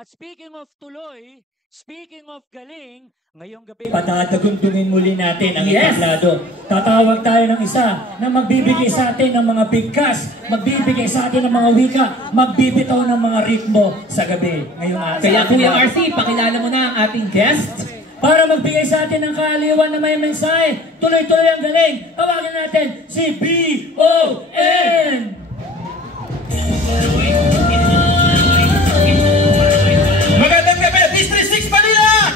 At speaking of tuloy, speaking of galing, ngayong gabi... Patatagundunin muli natin ang entablado. Tatawag tayo ng isa na magbibigay sa atin ng mga bigkas, magbibigay sa atin ng mga wika, magbibitaw ng mga ritmo sa gabi. Ngayong araw. Kaya Kuya RC, pakilala mo na ang ating guest. Para magbigay sa atin ng kaaliwan na may mensahe, tuloy-tuloy ang galing, tawagin natin si B.O.N. Magandang gabi, District 6 Manila!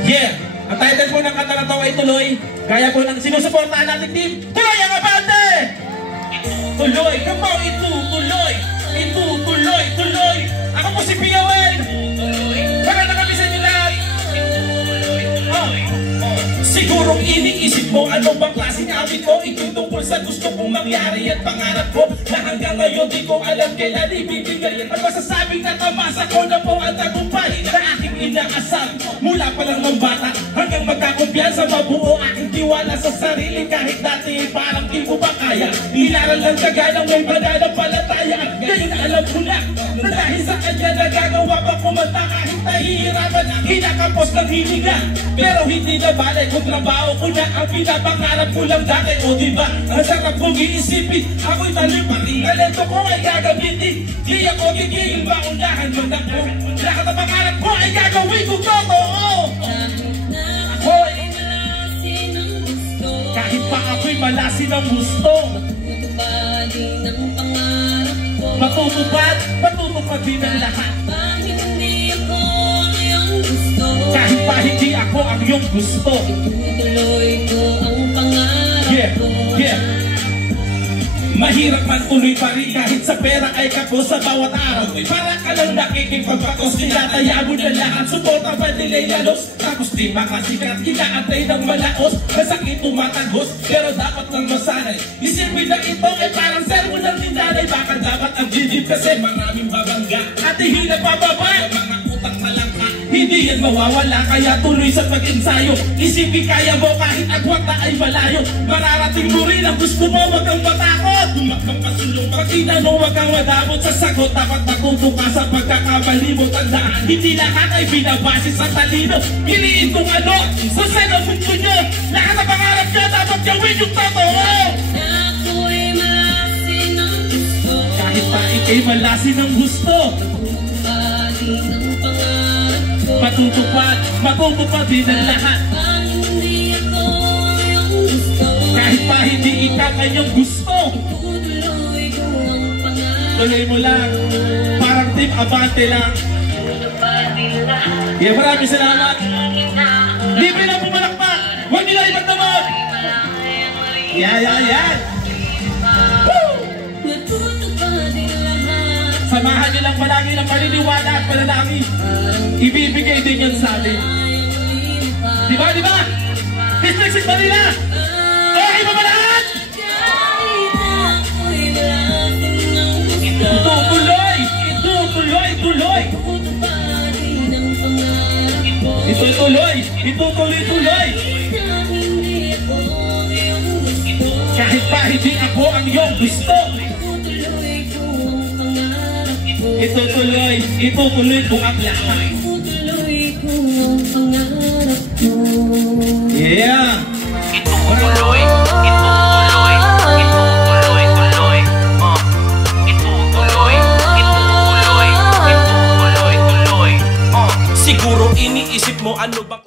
Yeah! Ang title po ng kanta na to ay Tuloy. Kaya po ng sinusuportahan nating team, Tuloy ang Abante! Tuloy! Come on, itutuloy! Itutuloy! Tuloy! Ako po si B.O.N. Magandang gabi sa inyo lahat! Sigurong iniisip mo ano bang klaseng awit mo itutungkol sa gusto kong mangyari at pangarap ko na hanggang ngayon di ko alam kailan ibibigay at masasabing nakamasa ko na po ang tagumpay na aking inaasam mula pa lang ng bata hanggang magkakumpiyansa mabuo aking tiwala sa sarili kahit dati parang di ko ba kaya nilaral ng taga ng may pananampalataya ngayon alam ko na dahil sa kanya nagagawa pa kumanta kahit nahihirapan kinakapos ng hininga pero hindi na balik kung trabaho ko na ang pinapangarap ko lang dati o diba ang sarap kong iisipin ako'y talipati talento ko ay gagamitin di ako gigil maunahan magdang ko lahat ang pangarap ko ay gagawin ko totoo ako'y kahit pa ako'y malasin ng gusto matutupad din ang lahat kahit pa hindi ako ang iyong gusto itutuloy ko ang pangarap ko mahirap man tuloy pa rin kahit sa pera ay kapos sa bawat araw para ka lang nakikipagpakos tinataya mo na lahat suporta pa nila'y lalos tapos di makasikat inaantay ng malaos masakit tumatagos pero dapat lang masanay isipin na ito ay parang sermo ng tinanay baka dapat ang gidip kasi maraming babangga at hihila pababa mga utang malangka hindi yan mawawala kaya tuloy sa pag-ensayo isipin kaya mo kahit agwat na ay malayo mararating mo rin ang gusto mo wag kang matakot huwag kang pasulong pag tinanong wag kang madamot sa sagot dapat matuto ka sa pagkakamali mo tandaan hindi lahat ay binabase sa talino piliin kung ano sa sana mundo nyo lahat ang pangarap nyo dapat gawin yung totoo ako'y malasin ng gusto kahit pa ikay malasin ng gusto matutupad din ang lahat kahit pa hindi ikaw kanyang gusto tuloy mo lang parang team Abante lang yeah, maraming salamat libre lang pumalakpak huwag nila ipagdamot yan samahan nyo lang palagi ng paniniwala at panalangin. Ibibigay din yun sa atin. Diba? District 6 Manila! Okay ba ba lahat? Itutuloy! Itutuloy! Kahit pa hindi ako ang iyong gusto. Itutuloy ko ang lahat. Yeah! Itutuloy. Siguro iniisip mo ano bang